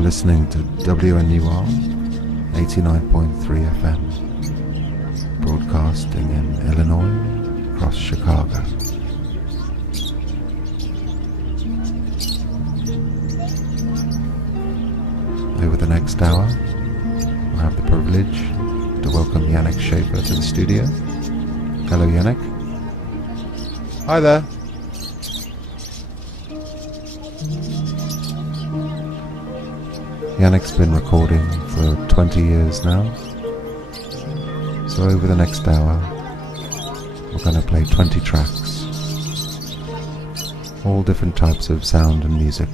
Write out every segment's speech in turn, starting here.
Listening to WNUR 89.3 FM, broadcasting in Illinois, across Chicago. Over the next hour, I have the privilege to welcome Janek Schaefer to the studio. Hello, Janek. Hi there. Janek's been recording for 20 years now, so over the next hour we're going to play 20 tracks, all different types of sound and music.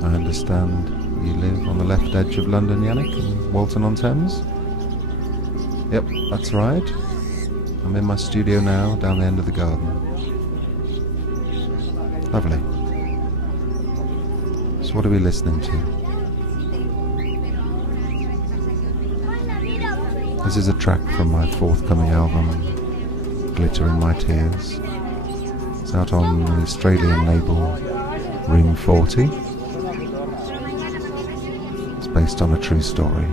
I understand you live on the left edge of London, Janek, in Walton-on-Thames? Yep, that's right. I'm in my studio now, down the end of the garden. Lovely. So what are we listening to? This is a track from my forthcoming album, Glitter in My Tears. It's out on the Australian label Room 40. Based on a true story.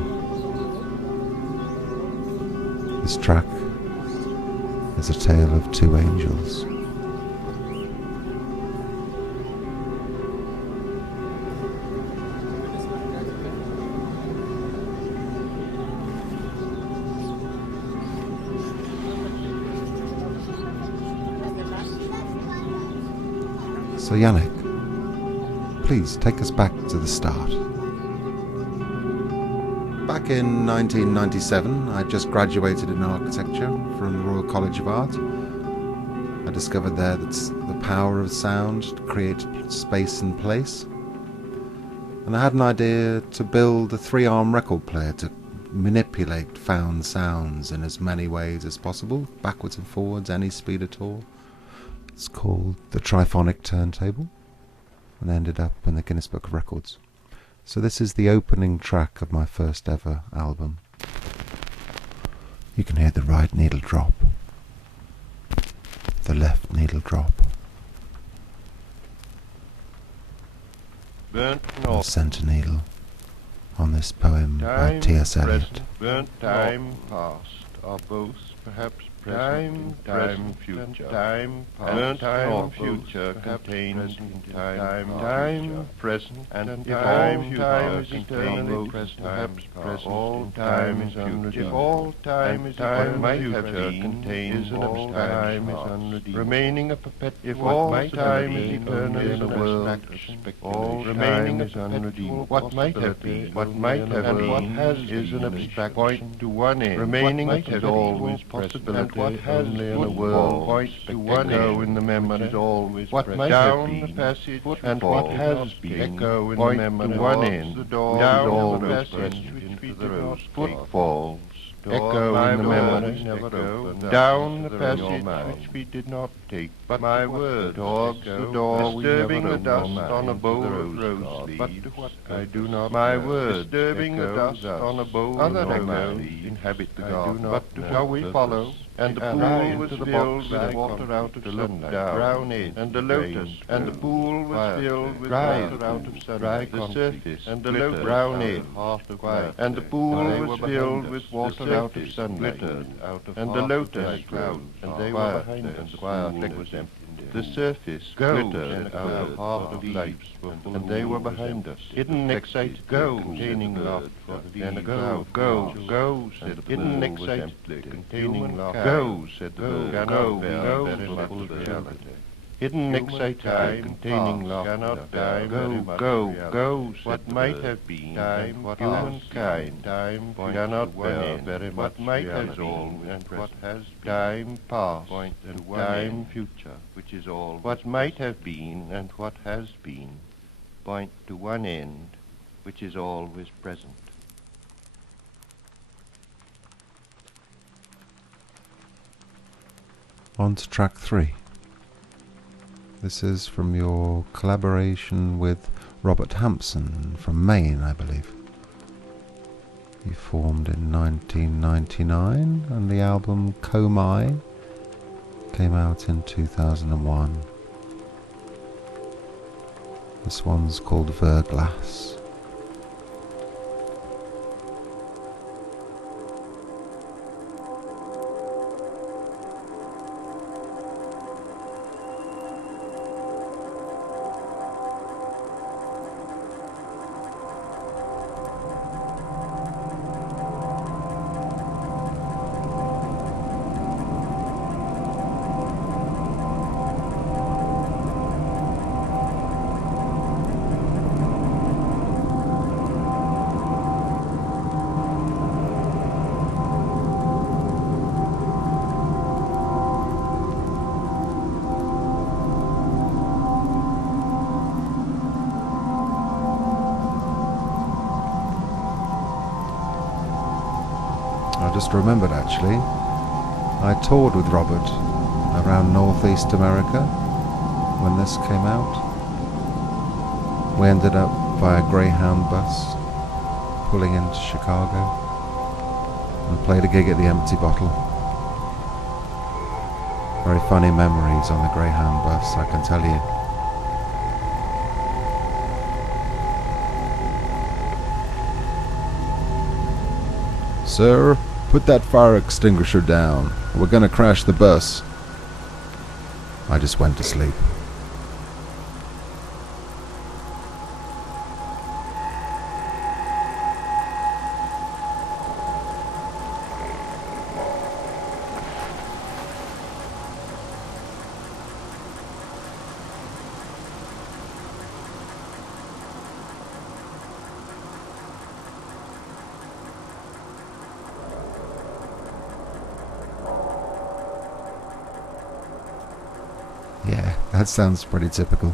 This track is a tale of two angels. So Janek, please take us back to the start. Back in 1997, I just graduated in architecture from the Royal College of Art. I discovered there that the power of sound to create space and place. And I had an idea to build a 3-arm record player to manipulate found sounds in as many ways as possible, backwards and forwards, any speed at all. It's called the triphonic turntable, and ended up in the Guinness Book of Records. So this is the opening track of my first ever album. You can hear the right needle drop, the left needle drop, burnt the centre needle on this poem by T.S. Eliot. Burnt time past are both perhaps present, time future, time past, time future contains time present, and time is eternally present, perhaps present, all time is unredeemed. If all time is future contains all time is unredeemed, remaining a perpetual. If all time is eternal in the world, all remaining is unredeemed. What might have been, what might have been, what has is an abstract point to one end. Remaining is always possibility. What has only in a world points to one echo in the memory is always what might down have the passage and what has been echo in the memory one end the door down the passage into the rose footfalls echo in the memory never opened down the passage which we did not take but my word dogs the door disturbing the dust on a bowl of rose leaves but what I do not my word disturbing the dust on a bowl of rose leaves inhabit the garden but shall we follow and the pool was filled with water out of sunlight, brown edge, and the lotus, and the pool was filled with water out of sunlight, the surface, and the lotus, brown edge, heart of quiet, and the pool was filled with water out of sunlight, and the lotus clouds, and they were behind us, the pool was empty. The surface glittered out of heart of light, and they were behind us. Hidden excite go, containing laughter, then a go, said the hidden excite containing laughter. Go, said the bird, go, very much reality. Hidden excite containing laughter, cannot die, go, what might have been, time, humankind, time, cannot bear, very much what might have been, and what has been, time past, and time future, which is all, what might have been, and what has been, point to one end, which is always present. On to track 3. This is from your collaboration with Robert Hampson from Maine, I believe. You formed in 1999 and the album Comae came out in 2001. This one's called Verglas. I just remembered actually, I toured with Robert around Northeast America when this came out. We ended up by a Greyhound bus pulling into Chicago and played a gig at the Empty Bottle. Very funny memories on the Greyhound bus, I can tell you. Sir, put that fire extinguisher down. We're gonna crash the bus. I just went to sleep. Yeah, that sounds pretty typical.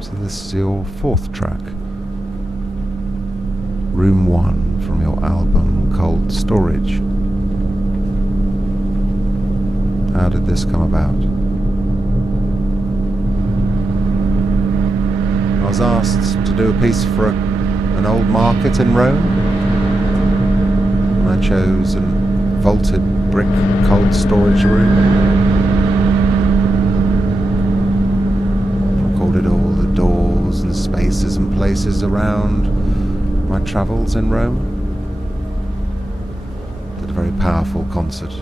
So this is your 4th track. Room 1 from your album Cold Storage. How did this come about? I was asked to do a piece for an old market in Rome, and I chose a vaulted brick cold storage room. Recorded all the doors and spaces and places around my travels in Rome. Did a very powerful concert.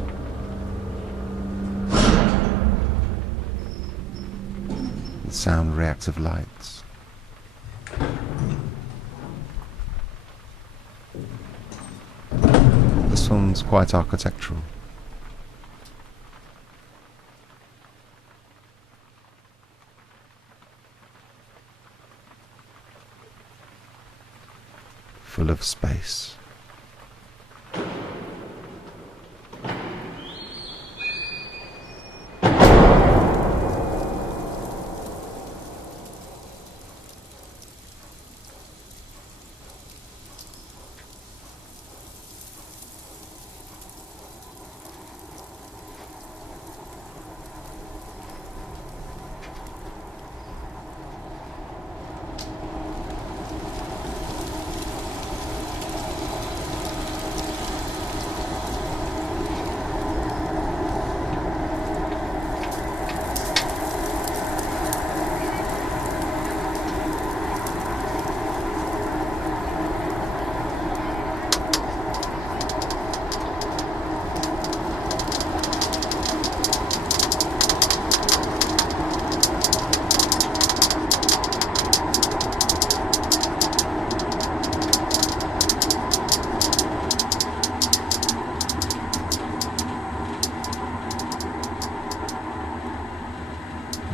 With sound reactive lights. This one's quite architectural. Full of space.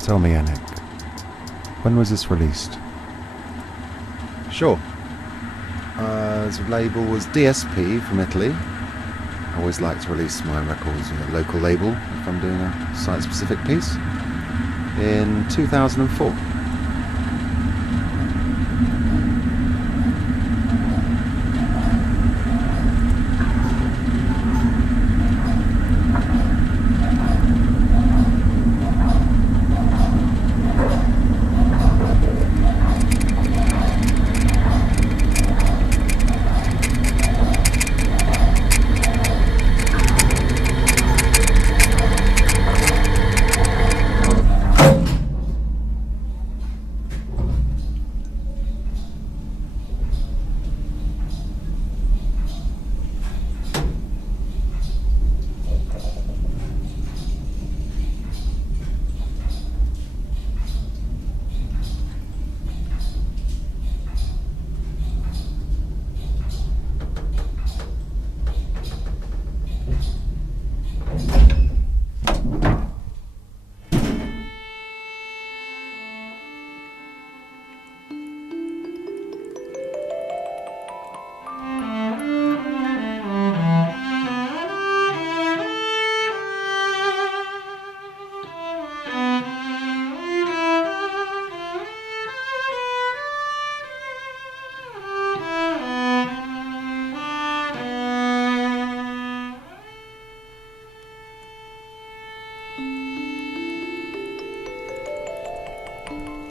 Tell me, Janek, when was this released? Sure. His label was DSP from Italy. I always like to release my records with a local label if I'm doing a site-specific piece. In 2004.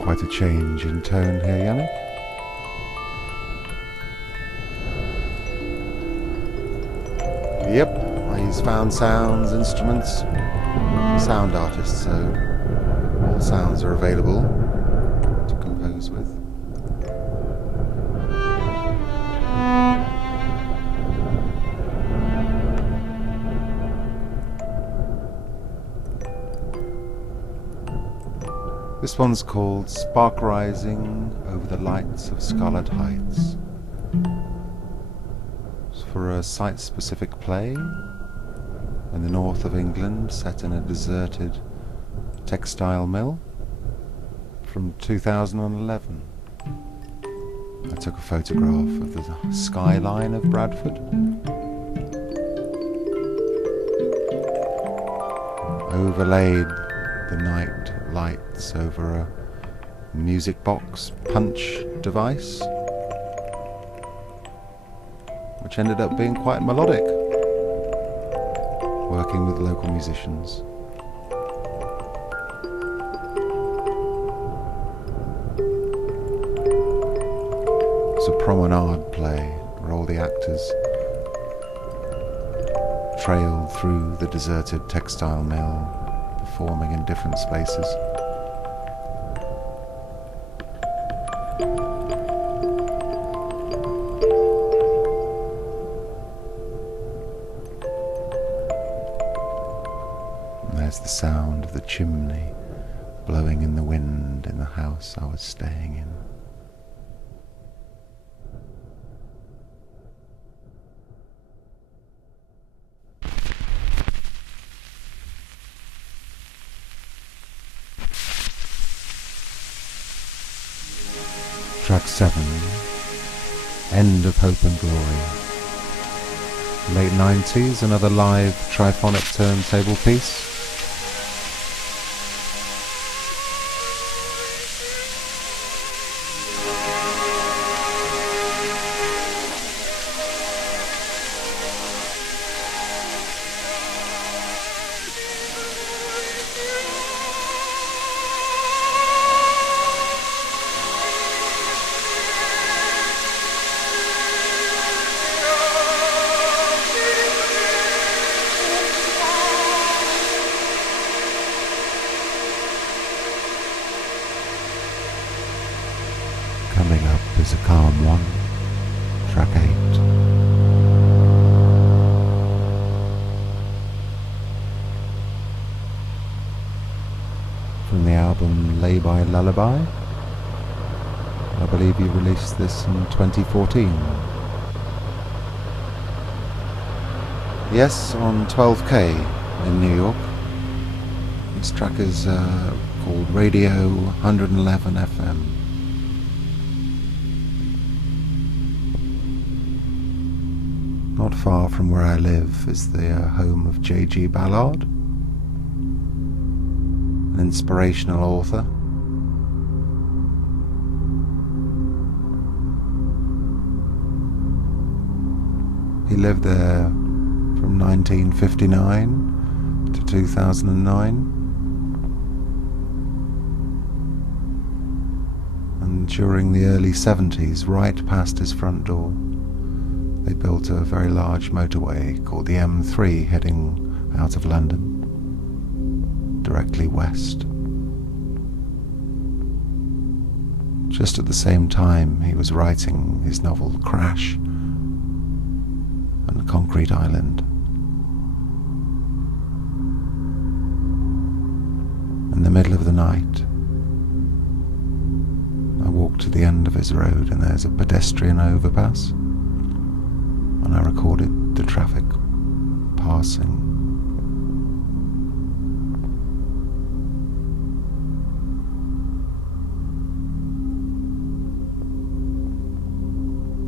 Quite a change in tone here, Janek. Yep, I use found sounds, instruments, sound artist, so all sounds are available to compose with. This one's called Spark Rising Over the Lights of Scarlett Heights. It's for a site-specific play in the north of England, set in a deserted textile mill from 2011. I took a photograph of the skyline of Bradford. Overlaid the night lights over a music box punch device, which ended up being quite melodic, working with local musicians. It's a promenade play where all the actors trailed through the deserted textile mill, performing in different spaces. And there's the sound of the chimney blowing in the wind in the house I was staying in. Track 7, End of Hope and Glory. Late 90s, another live triphonic turntable piece. Coming up is a calm one, track 8. From the album Lay by Lullaby. I believe you released this in 2014. Yes, on 12K in New York. This track is called Radio 111 FM. not far from where I live is the home of J.G. Ballard, an inspirational author. He lived there from 1959 to 2009. And during the early 70s, right past his front door, they built a very large motorway called the M3 heading out of London, directly west. Just at the same time, he was writing his novel Crash and Concrete Island. In the middle of the night, I walked to the end of his road and there's a pedestrian overpass, and I recorded the traffic passing.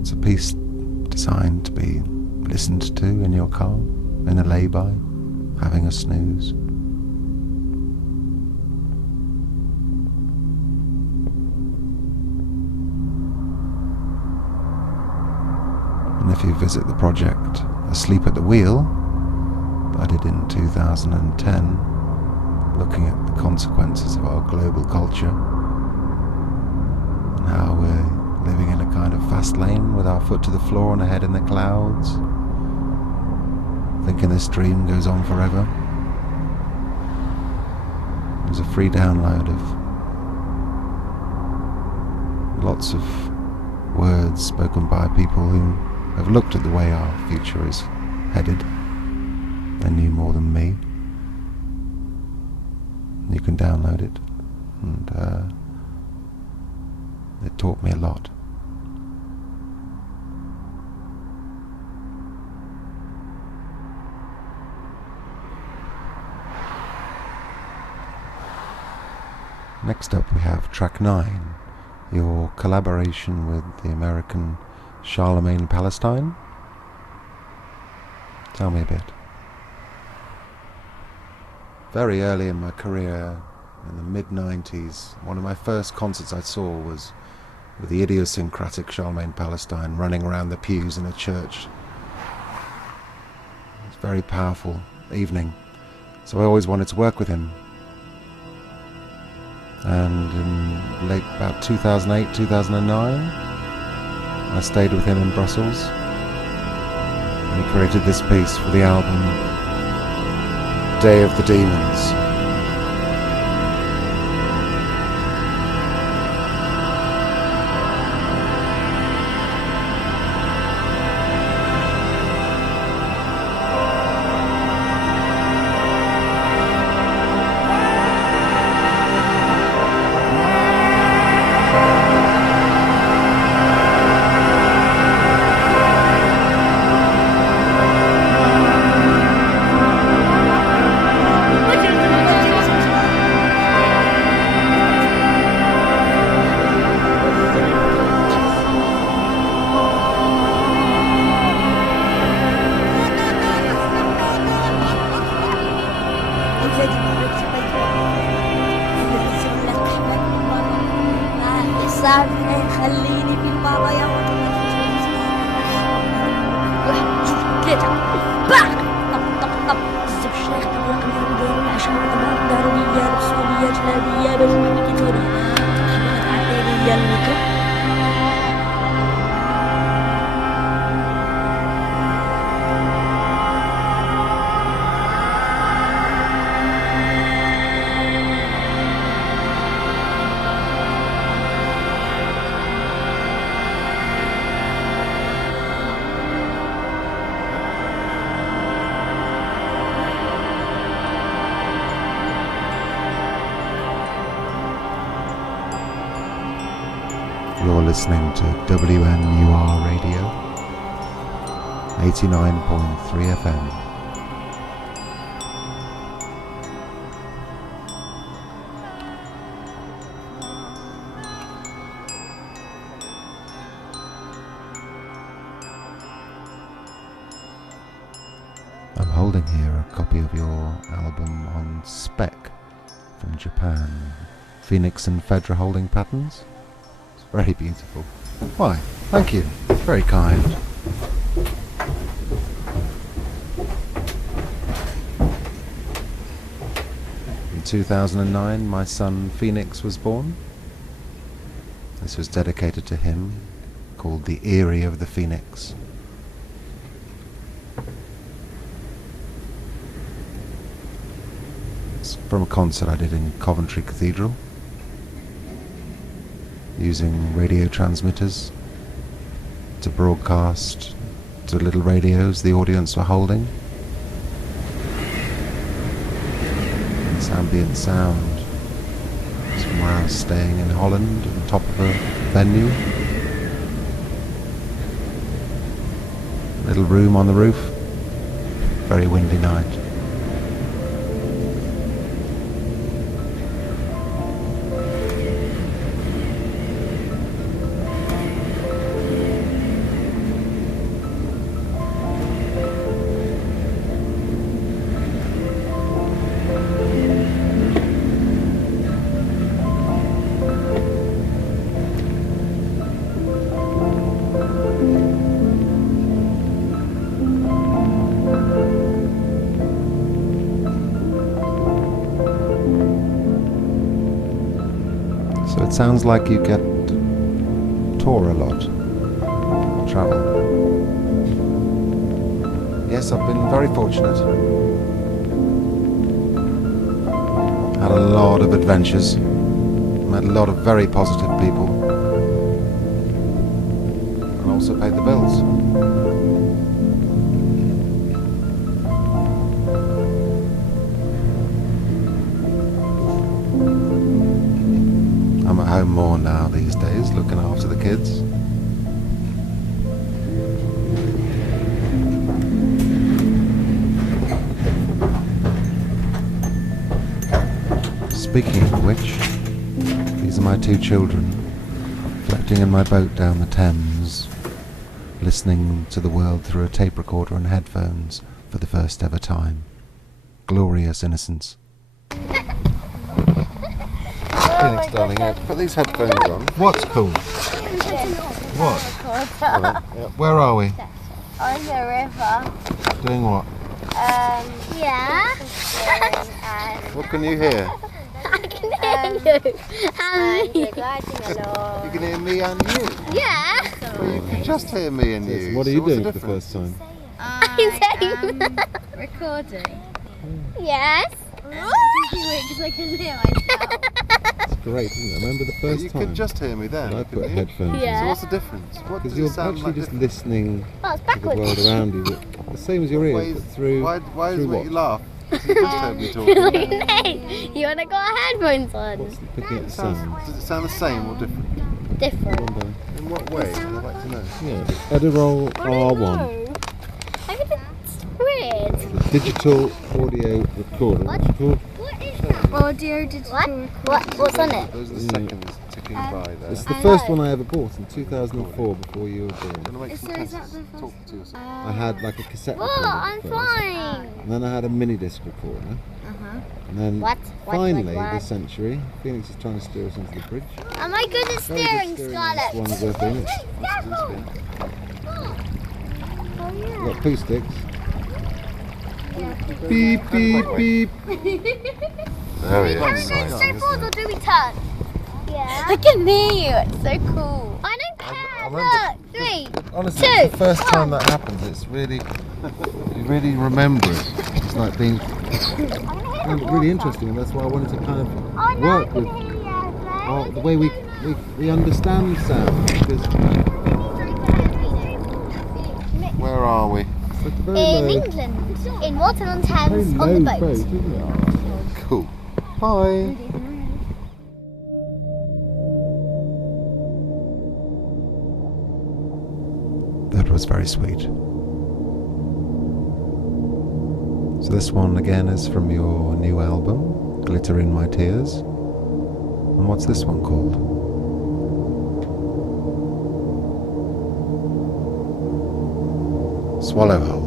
It's a piece designed to be listened to in your car, in a lay-by, having a snooze. And if you visit the project Asleep at the Wheel, that I did in 2010, looking at the consequences of our global culture and how we're living in a kind of fast lane with our foot to the floor and a head in the clouds, thinking this dream goes on forever. There's a free download of lots of words spoken by people who have looked at the way our future is headed. They knew more than me. You can download it, and it taught me a lot. Next up we have track 9, your collaboration with the American Charlemagne Palestine. Tell me a bit. Very early in my career, in the mid-90s, one of my first concerts I saw was with the idiosyncratic Charlemagne Palestine running around the pews in a church. It was a very powerful evening, so I always wanted to work with him. And in late about 2008, 2009, I stayed with him in Brussels, and he created this piece for the album Day of the Demons. You're listening to WNUR Radio, 89.3 FM. copy of your album on Spekk from Japan. Phoenix and Phaedra holding patterns. It's very beautiful. Why? Thank you. Very kind. In 2009, my son Phoenix was born. This was dedicated to him, called The Eyrie of the Phoenix. It's from a concert I did in Coventry Cathedral, using radio transmitters to broadcast to little radios the audience were holding. This ambient sound is from where I was staying in Holland, on top of a venue. Little room on the roof. Very windy night. It sounds like you get tour a lot, travel. Yes, I've been very fortunate. Had a lot of adventures, met a lot of very positive people, and also paid the bills. I'm at home more now these days, looking after the kids. Speaking of which, these are my two children, floating in my boat down the Thames, listening to the world through a tape recorder and headphones for the first ever time. Glorious innocence. Phoenix, darling, put these headphones on. What's cool? What? Right, yeah. Where are we? On the river. Doing what? Yeah. What can you hear? I can hear you. And me. You can hear me and you? Yeah. Well, you can just hear me and you. What are So you what's doing the for the first time? Recording. Yes. Because I can hear myself. It's great, isn't it? Remember the first You time? could just hear me then. when I couldn't put you? headphones Yeah. So what's the difference? What Because does you're it sound actually like just different? listening Oh, it's to the world backwards. around you. The same as your ears, Why but is, through why does through it make what? you laugh? 'Cause you just heard me talking. Hey, you want to go headphones on? What's picking up the sound? Does it sound the same or different? Different. Wonder. In what way? I'd like to know. Yeah, the Ediroll R1, Everything's weird. the digital audio recorder. What's it called? What is that? Audio digital. What's on it? Those are the Yeah. seconds ticking by there. It's the I first know. one I ever bought in 2004 before you were born. I'm gonna make some So is tests. that the first- Talk to yourself. I had like a cassette Whoa, recorder I'm first, fine. and then I had a mini disc recorder, and then What? finally What? this century, Phoenix is trying to steer us into the bridge. Am I good at Very steering, good Scarlett? This one's Phoenix. We've got poo sticks. Beep, beep, beep. There he Can we is. go straight forward or do we turn? Yeah. I can hear you. It's so cool. I don't care. remember- Look, 3, Honestly, Two, it's the first time that happens. It's really, you really remember it. It's like being Really interesting, and that's why I wanted to kind of Oh, no, I work can with hear you. the way we understand sound. Because Where are we? it's like a very In low, England, in Waterton very Thames, on the low boat. boat, isn't it? Cool. Bye. That was very sweet. So this one again is from your new album, Glitter in My Tears. And what's this one called? Swallow Hole.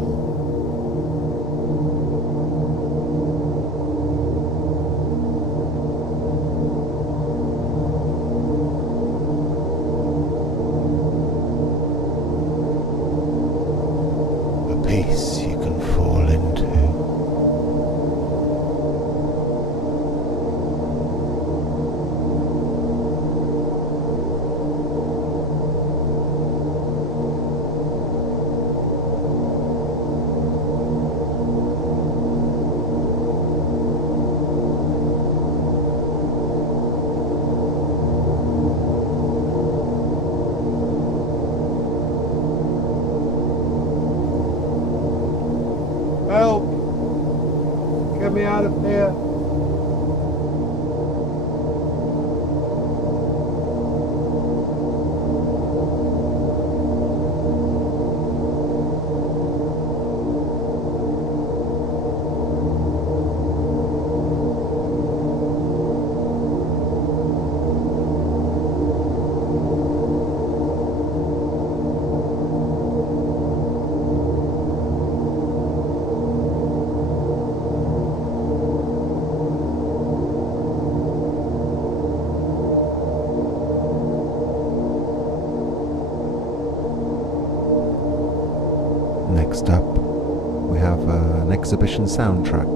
exhibition soundtrack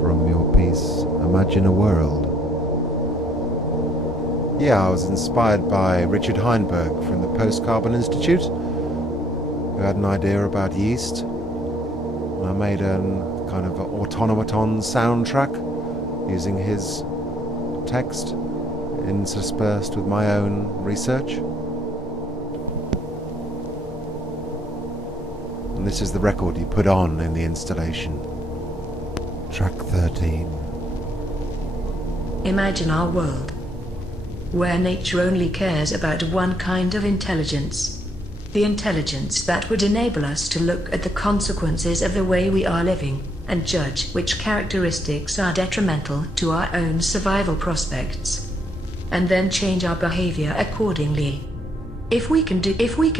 from your piece Imagine a World. Yeah, I was inspired by Richard Heinberg from the Post-Carbon Institute, who had an idea about yeast. I made a kind of automaton soundtrack using his text interspersed with my own research. And this is the record you put on in the installation. Track 13. Imagine our world, where nature only cares about one kind of intelligence. The intelligence that would enable us to look at the consequences of the way we are living, and judge which characteristics are detrimental to our own survival prospects, and then change our behavior accordingly. If we can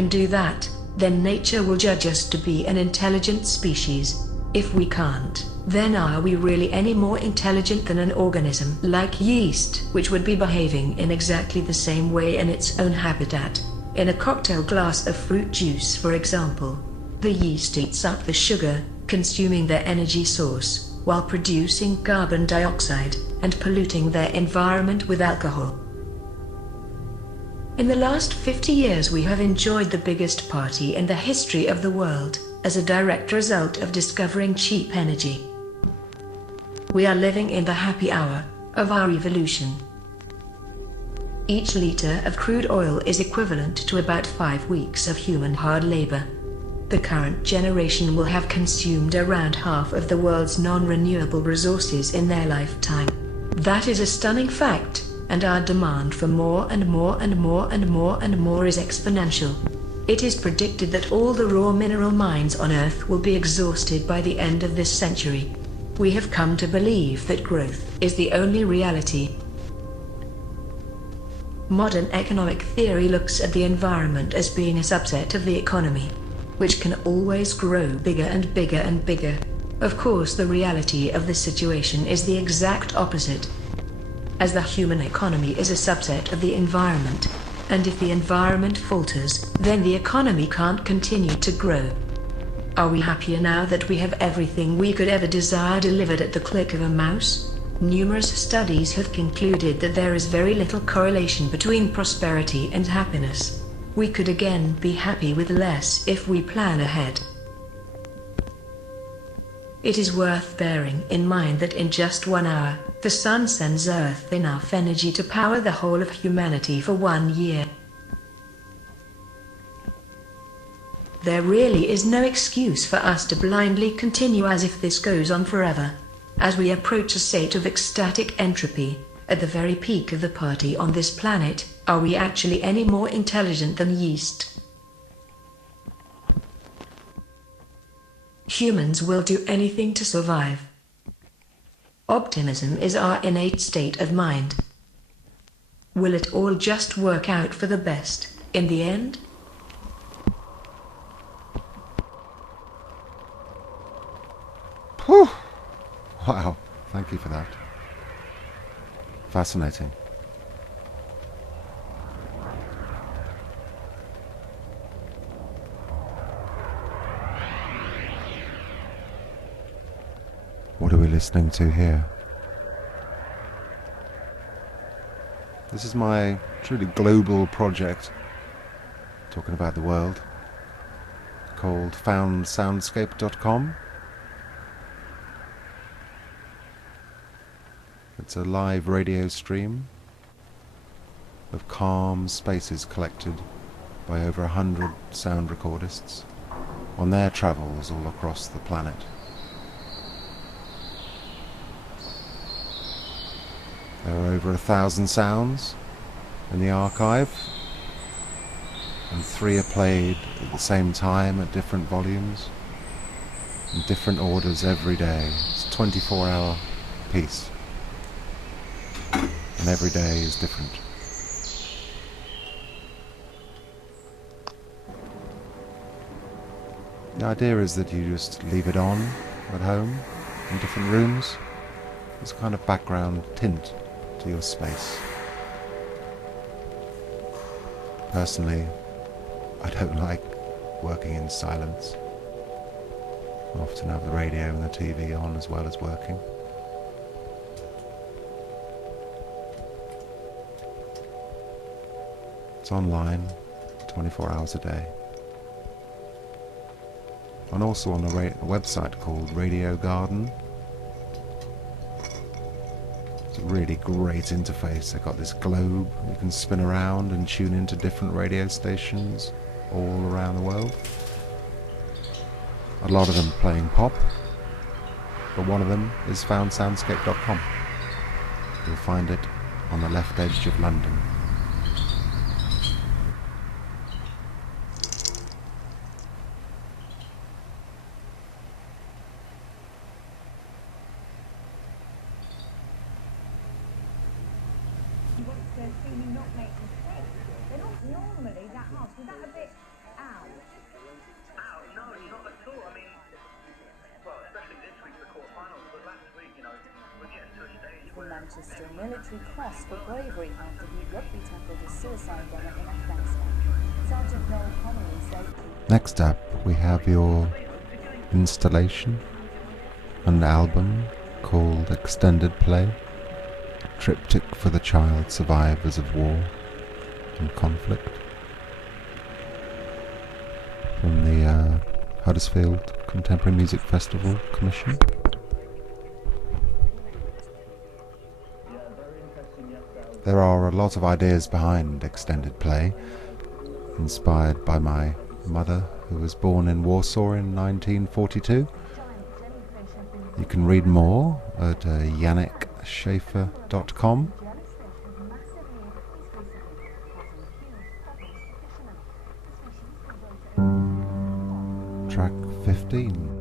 do that, then nature will judge us to be an intelligent species. If we can't, then are we really any more intelligent than an organism like yeast, which would be behaving in exactly the same way in its own habitat? In a cocktail glass of fruit juice, for example, the yeast eats up the sugar, consuming their energy source, while producing carbon dioxide, and polluting their environment with alcohol. In the last 50 years we have enjoyed the biggest party in the history of the world, as a direct result of discovering cheap energy. We are living in the happy hour of our evolution. Each liter of crude oil is equivalent to about 5 weeks of human hard labor. The current generation will have consumed around half of the world's non-renewable resources in their lifetime. That is a stunning fact, and our demand for more and more and more and more and more is exponential. It is predicted that all the raw mineral mines on Earth will be exhausted by the end of this century. We have come to believe that growth is the only reality. Modern economic theory looks at the environment as being a subset of the economy, which can always grow bigger and bigger and bigger. Of course, the reality of the situation is the exact opposite, as the human economy is a subset of the environment, and if the environment falters, then the economy can't continue to grow. Are we happier now that we have everything we could ever desire delivered at the click of a mouse? Numerous studies have concluded that there is very little correlation between prosperity and happiness. We could again be happy with less if we plan ahead. It is worth bearing in mind that in just 1 hour, the sun sends Earth enough energy to power the whole of humanity for 1 year. There really is no excuse for us to blindly continue as if this goes on forever. As we approach a state of ecstatic entropy, at the very peak of the party on this planet, are we actually any more intelligent than yeast? Humans will do anything to survive. Optimism is our innate state of mind. Will it all just work out for the best, in the end? Whew. Wow, thank you for that. Fascinating. What are we listening to here? This is my truly global project, talking about the world, called foundsoundscape.com. It's a live radio stream of calm spaces collected by over 100 sound recordists on their travels all across the planet. There are over 1,000 sounds in the archive, and 3 are played at the same time at different volumes, in different orders every day. It's a 24-hour piece, and every day is different. The idea is that you just leave it on at home in different rooms. There's a kind of background tint to your space. Personally, I don't like working in silence. I often have the radio and the TV on as well as working. It's online 24 hours a day. And also on a website called Radio Garden. It's a really great interface. They've got this globe you can spin around and tune into different radio stations all around the world. A lot of them playing pop, but one of them is foundsoundscape.com. You'll find it on the left edge of London. Military cross for bravery after he rugby tackled a suicide bomber in Afghanistan. Sergeant Noel Comae said... Next up, we have your installation, an album called Extended Play, Triptych for the Child Survivors of War and Conflict, from the Huddersfield Contemporary Music Festival Commission. There are a lot of ideas behind Extended Play, inspired by my mother, who was born in Warsaw in 1942. You can read more at janekschaefer.com. Track 15.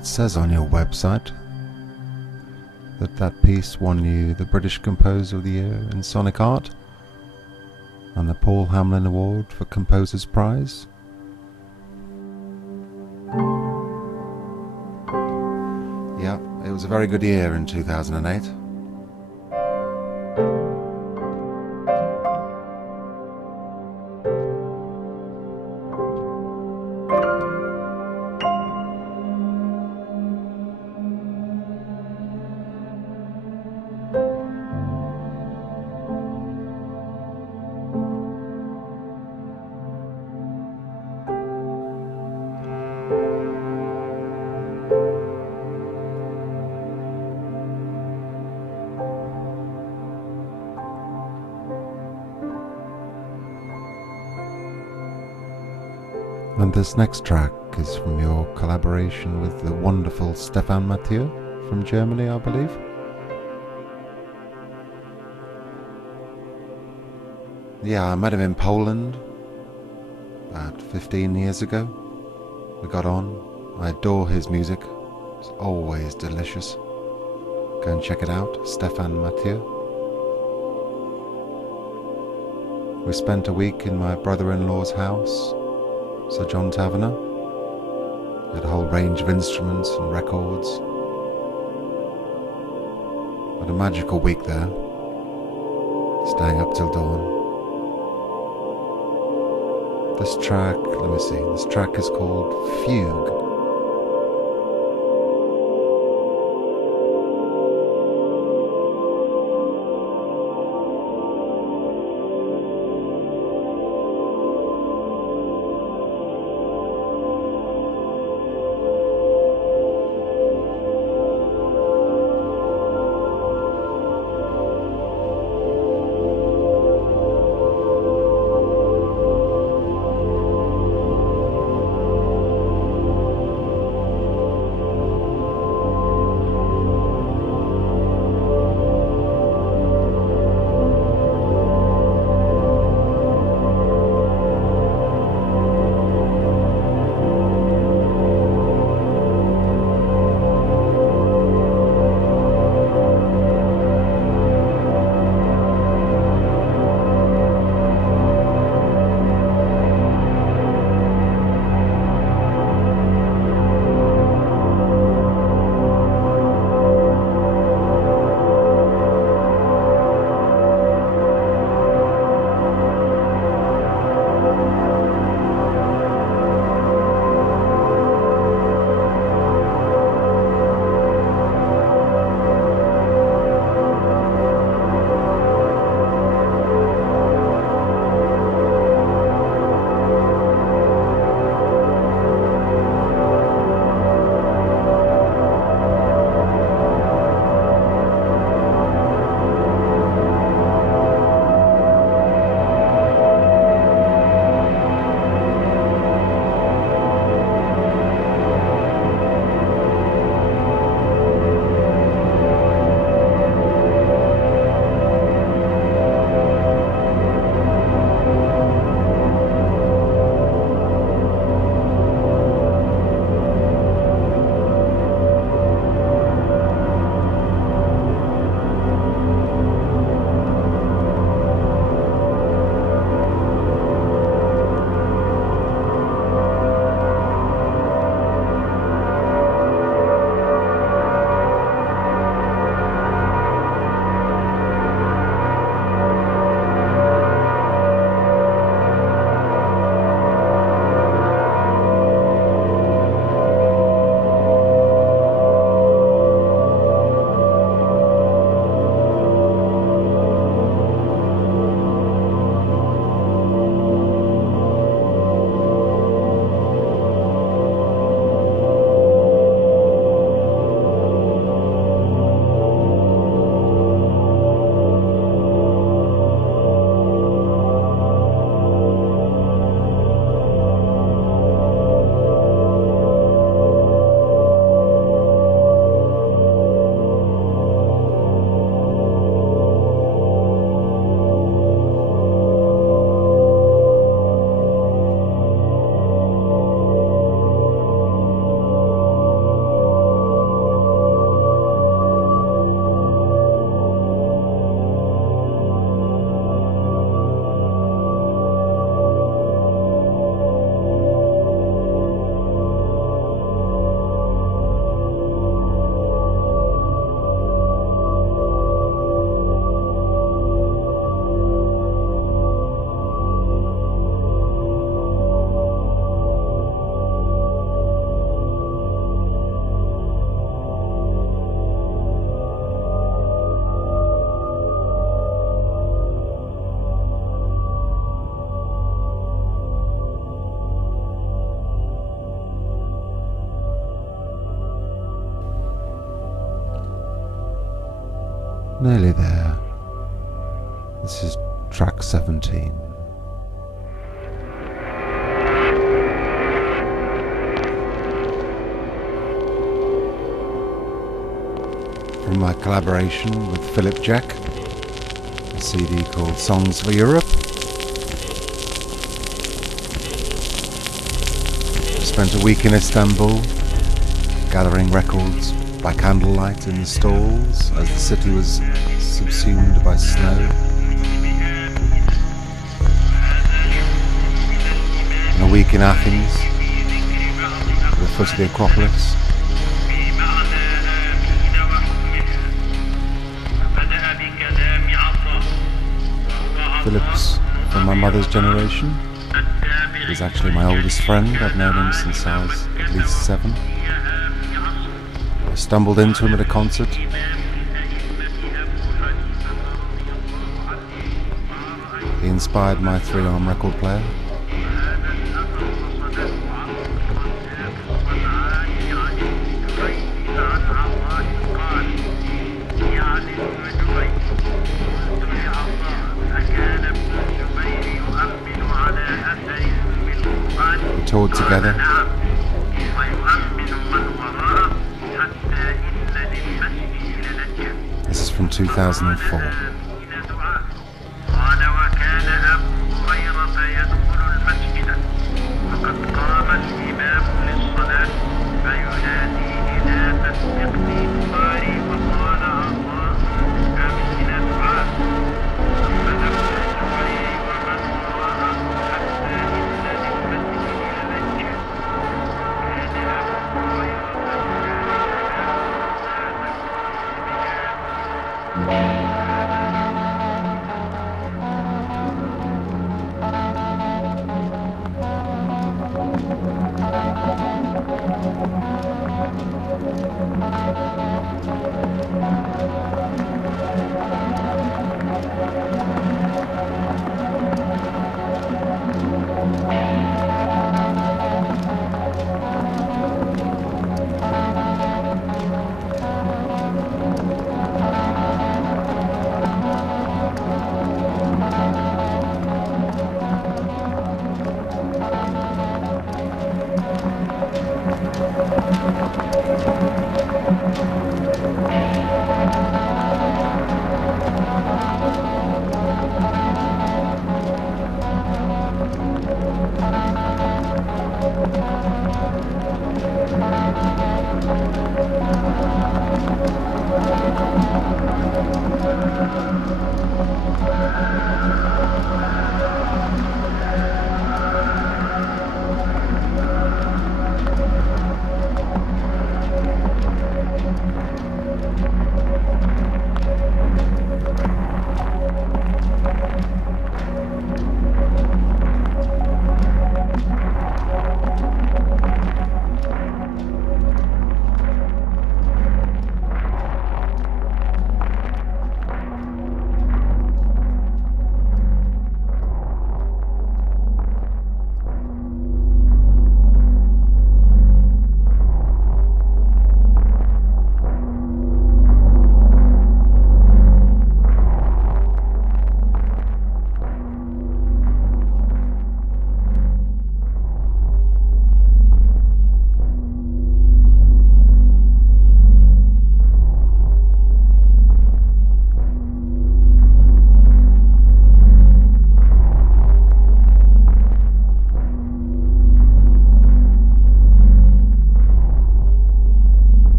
It says on your website that piece won you the British Composer of the Year in Sonic Art and the Paul Hamlin Award for Composer's Prize. Yeah, it was a very good year in 2008. And this next track is from your collaboration with the wonderful Stephan Mathieu from Germany, I believe. Yeah, I met him in Poland about 15 years ago. We got on. I adore his music. It's always delicious. Go and check it out, Stephan Mathieu. We spent a week in my brother-in-law's house, Sir John Taverner. He had a whole range of instruments and records. Had a magical week there, staying up till dawn. This track, let me see, this track is called Fugue. Nearly there. This is track 17. From my collaboration with Jeck, a CD called Songs for Europe. I spent a week in Istanbul, gathering records by candlelight in the stalls as the city was subsumed by snow. And a week in Athens, at the foot of the Acropolis. Philip's from my mother's generation. He's actually my oldest friend. I've known him since I was at least 7. I stumbled into him at a concert. He inspired my 3-arm record player. We toured together. This is from 2004.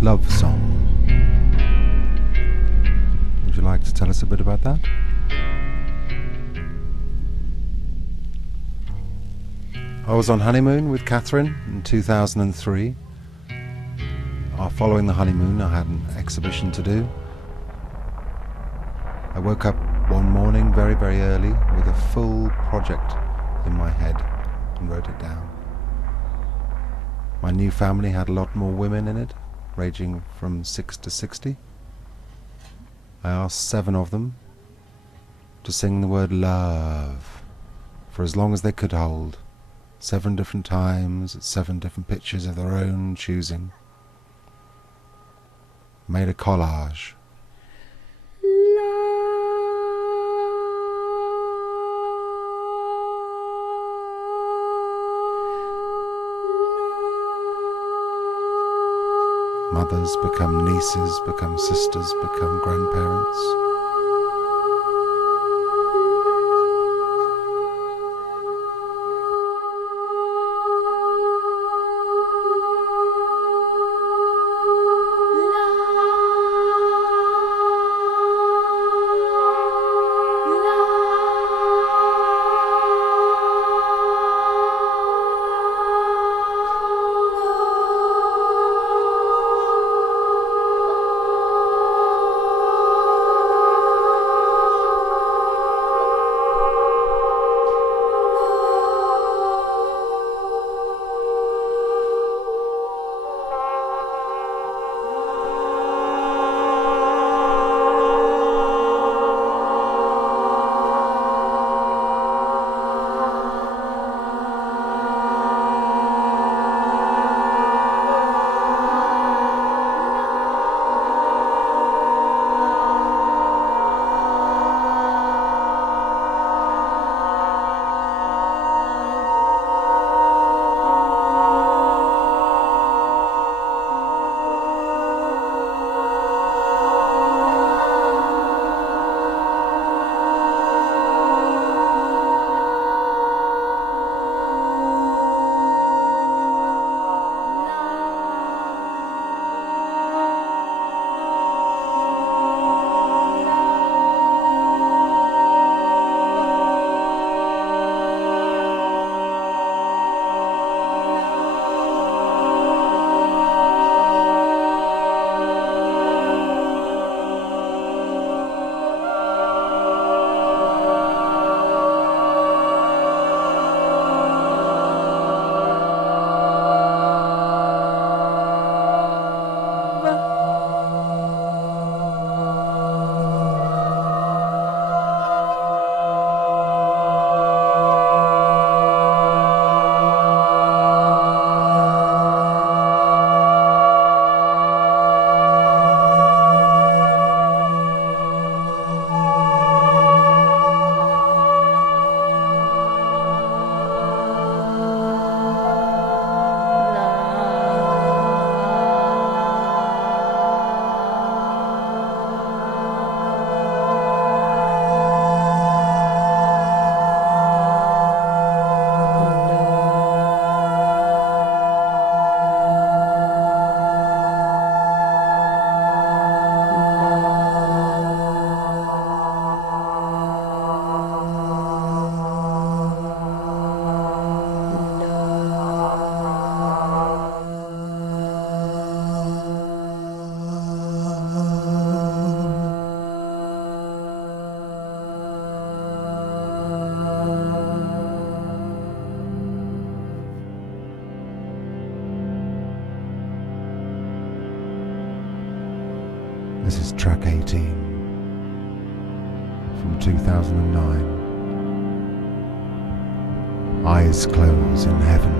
Love Song. Would you like to tell us a bit about that? I was on honeymoon with Catherine in 2003. Following the honeymoon, I had an exhibition to do. I woke up one morning very, very early with a full project in my head and wrote it down. My new family had a lot more women in it, ranging from 6 to 60. I asked 7 of them to sing the word love for as long as they could hold, 7 different times at 7 different pitches of their own choosing. Made a collage. Mothers become nieces, become sisters, become grandparents. This is track 18 from 2009. Eyes Close in Heaven.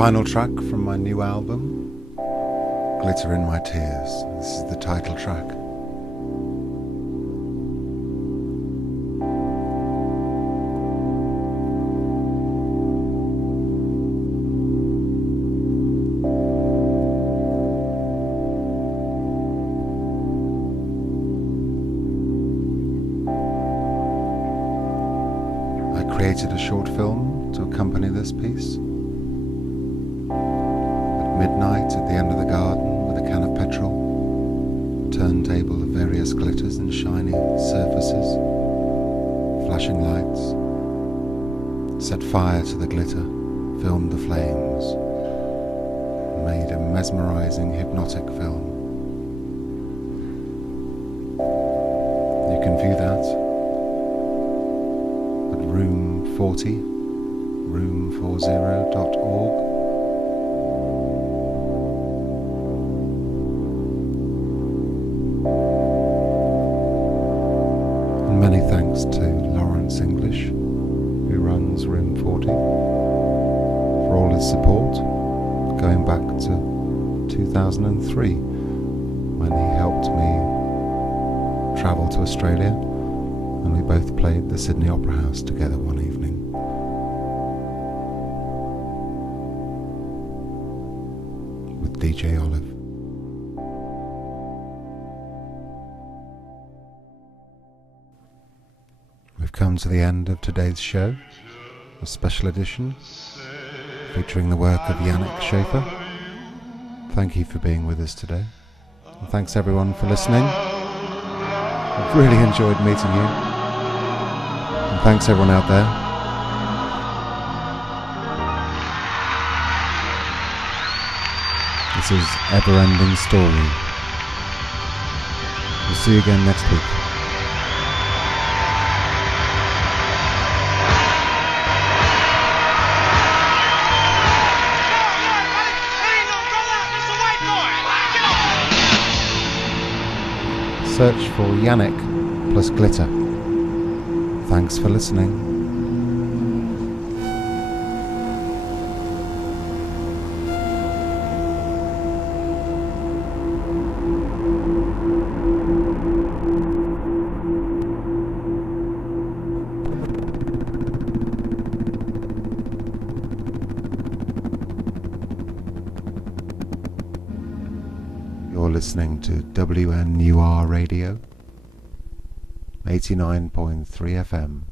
Final track from my new album, Glitter in My Tears. This is the title track. I created a short film to accompany this piece. Midnight at the end of the garden with a can of petrol, a turntable of various glitters and shiny surfaces, flashing lights, set fire to the glitter, filmed the flames, made a mesmerizing hypnotic film. You can view that at room 40, room40.org. Many thanks to Lawrence English, who runs Room 40, for all his support, going back to 2003, when he helped me travel to Australia, and we both played the Sydney Opera House together one evening. With DJ Olive. We've come to the end of today's show, a special edition featuring the work of Janek Schaefer. Thank you for being with us today. And thanks everyone for listening. I've really enjoyed meeting you. And thanks everyone out there. This is Ever Ending Story. We'll see you again next week. Search for Janek plus glitter. Thanks for listening. Listening to WNUR Radio 89.3 FM.